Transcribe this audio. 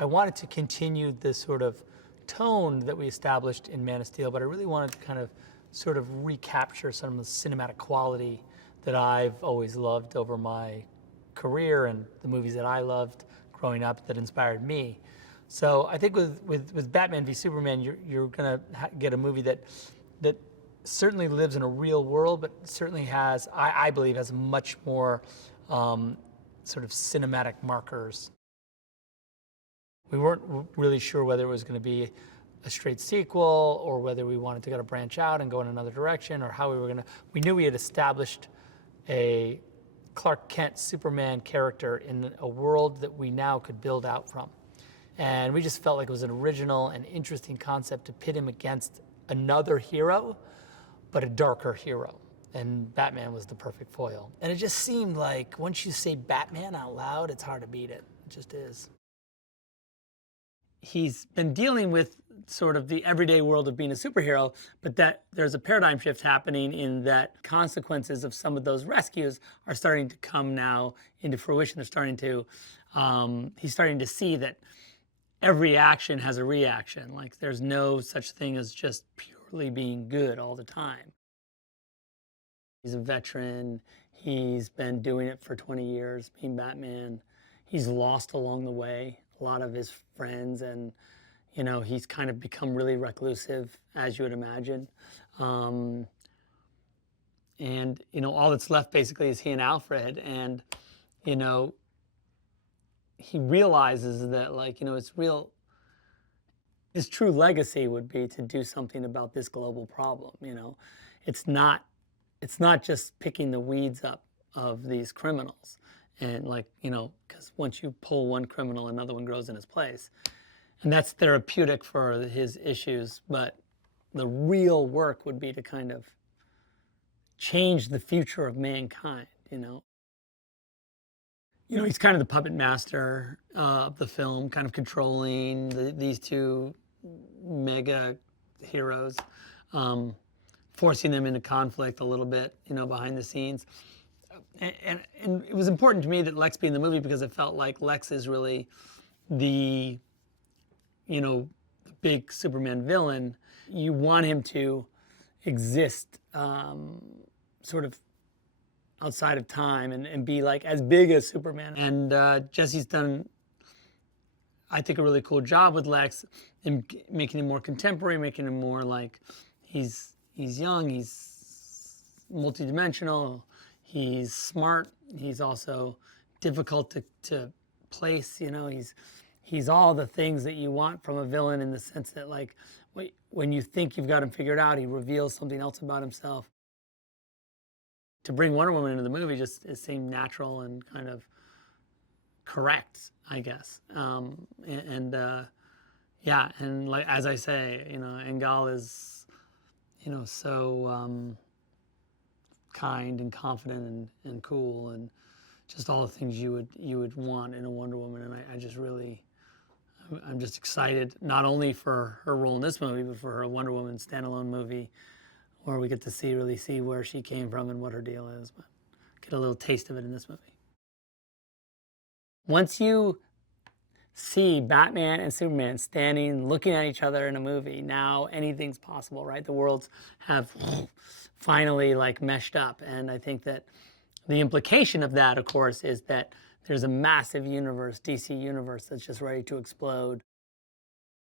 I wanted to continue this sort of tone that we established in Man of Steel, but I really wanted to kind of sort of recapture some of the cinematic quality that I've always loved over my career and the movies that I loved growing up that inspired me. So I think with Batman v Superman, you're gonna get a movie that certainly lives in a real world, but certainly has, I believe, has much more sort of cinematic markers. We weren't really sure whether it was going to be a straight sequel or whether we wanted to branch out and go in another direction, or how we were going to. We knew we had established a Clark Kent Superman character in a world that we now could build out from. And we just felt like it was an original and interesting concept to pit him against another hero, but a darker hero. And Batman was the perfect foil. And it just seemed like once you say Batman out loud, it's hard to beat it. It just is. He's been dealing with sort of the everyday world of being a superhero, but that there's a paradigm shift happening in that consequences of some of those rescues are starting to come now into fruition. They're starting to, he's starting to see that every action has a reaction. Like there's no such thing as just purely being good all the time. He's a veteran. He's been doing it for 20 years, being Batman. He's lost along the way a lot of his friends, and you know, he's kind of become really reclusive, as you would imagine. And you know, all that's left basically is he and Alfred, and you know, he realizes that, like, you know, it's real. His true legacy would be to do something about this global problem. You know, it's not just picking the weeds up of these criminals. And like, you know, because once you pull one criminal, another one grows in his place. And that's therapeutic for his issues. But the real work would be to kind of change the future of mankind, you know. You know, he's kind of the puppet master of the film, kind of controlling these two mega heroes, forcing them into conflict a little bit, you know, behind the scenes. And it was important to me that Lex be in the movie because it felt like Lex is really the, you know, the big Superman villain. You want him to exist sort of outside of time and be like as big as Superman. And Jesse's done, I think, a really cool job with Lex in making him more contemporary, making him more like he's young, he's multidimensional. He's smart. He's also difficult to place. You know, he's all the things that you want from a villain, in the sense that, like, when you think you've got him figured out, he reveals something else about himself. To bring Wonder Woman into the movie just it seemed natural and kind of correct, I guess. Yeah, and like as I say, you know, and Gal is, you know, so. Kind and confident and cool, and just all the things you would want in a Wonder Woman. And I just really, I'm just excited not only for her role in this movie, but for her Wonder Woman standalone movie, where we get to really see where she came from and what her deal is. But get a little taste of it in this movie. Once you see Batman and Superman standing, looking at each other in a movie, now anything's possible, right? The worlds have finally like meshed up. And I think that the implication of that, of course, is that there's a massive universe, DC universe, that's just ready to explode.